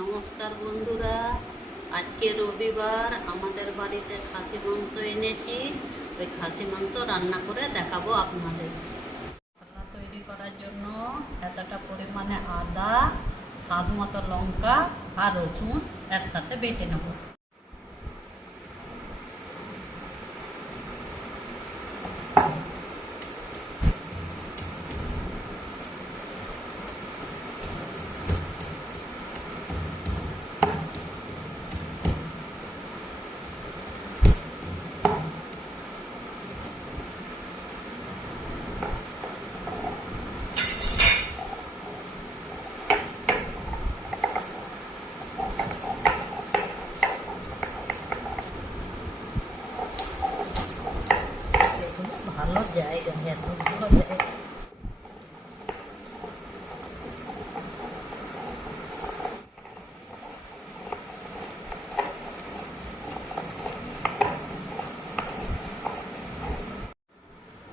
নমস্কার বন্ধুরা। আজকে রবিবার আমাদের বাড়িতে খাসি মাংস এনেছি। ওই খাসি মাংস রান্না করে দেখাবো আপনাদের। মশলা তৈরি করার জন্য এতটা পরিমাণে আদা, স্বাদ মতো লঙ্কা আর রসুন একসাথে বেটে নেব এগুলো ভালো জায়গা এত ভালো জায়গা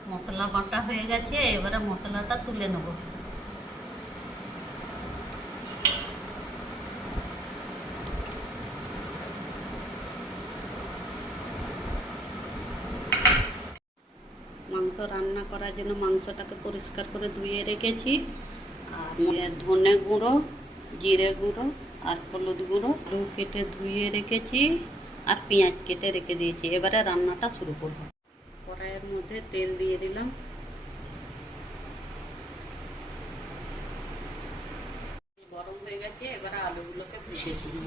মশলা বাটা হয়ে গেছে এবারে মশলাটা তুলে নেব। মাংস রান্না করার জন্য মাংসটাকে পরিষ্কার করে ধুয়ে রেখেছি। আর ধনে গুঁড়ো, জিরে গুঁড়ো আর হলুদ গুঁড়ো। আলু কেটে ধুয়ে রেখেছি আর পেঁয়াজ কেটে রেখে দিয়েছি। এবারে রান্নাটা শুরু করব। কড়াইয়ের মধ্যে তেল দিয়ে দিলাম। গরম হয়ে গেছে, এবারে আলুগুলোকে ভেজে তুলব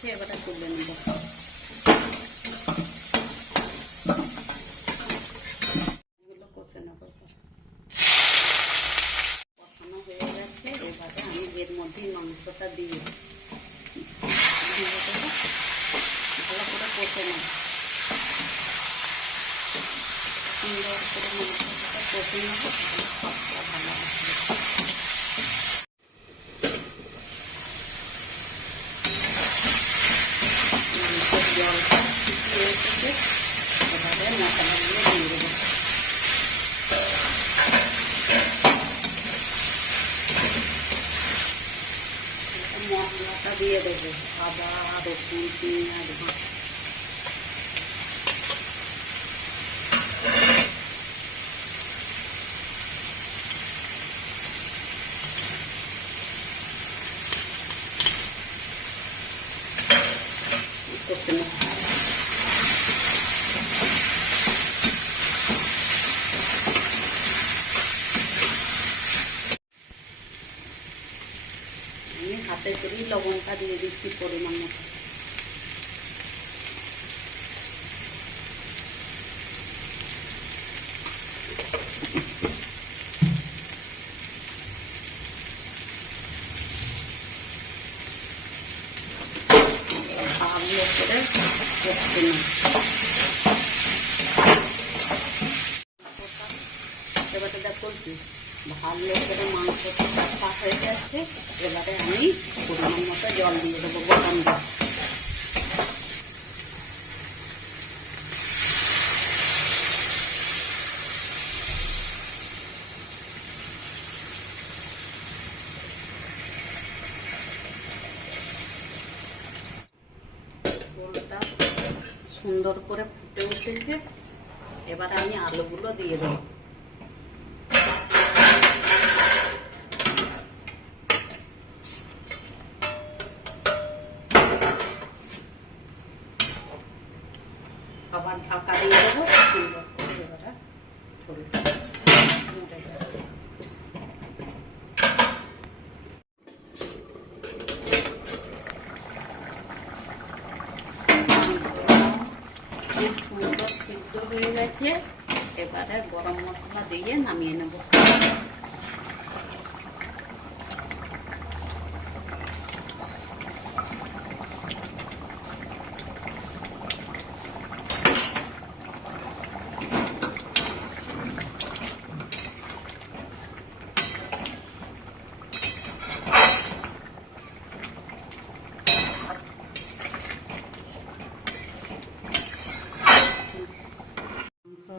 হয়ে গেছে তুলে নেব। কষে নেব এবার। কষানো হয়ে গেছে, এবারে আমি এর মধ্যেই মাংসটা দিয়ে ভালো করে কষে নেব। সুন্দর করে মাংসটা কষে নেব। সবটা ভালো আসবে মাংসের জলটা শুকিয়ে এসেছে এবারে মশলাগুলো দিয়ে দেবো মশলাটা দিয়ে দেবো আদা রসুন পেঁয়াজ বাটা করতে হাতে করেই লবণটা দিয়ে দিচ্ছি পরিমাণ মতো। ভালো করে ভালো করে মাংসটা কাঁচা হয়ে যাচ্ছে এবারে আমি পরিমাণ মতো জল দিয়ে দেবো গরম জল। সুন্দর করে ফুটে উঠেছে। এবার আমি আলুগুলো দিয়ে দেবো। আবার ঢাকা দিয়ে দেবো সুন্দর সিদ্ধ হয়ে গেছে। এবারে গরম মশলা দিয়ে নামিয়ে নেব।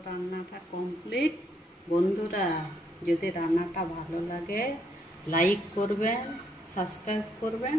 রান্নাটা কমপ্লিট বন্ধুরা যদি রান্নাটা ভালো লাগে লাইক করবেন সাবস্ক্রাইব করবেন।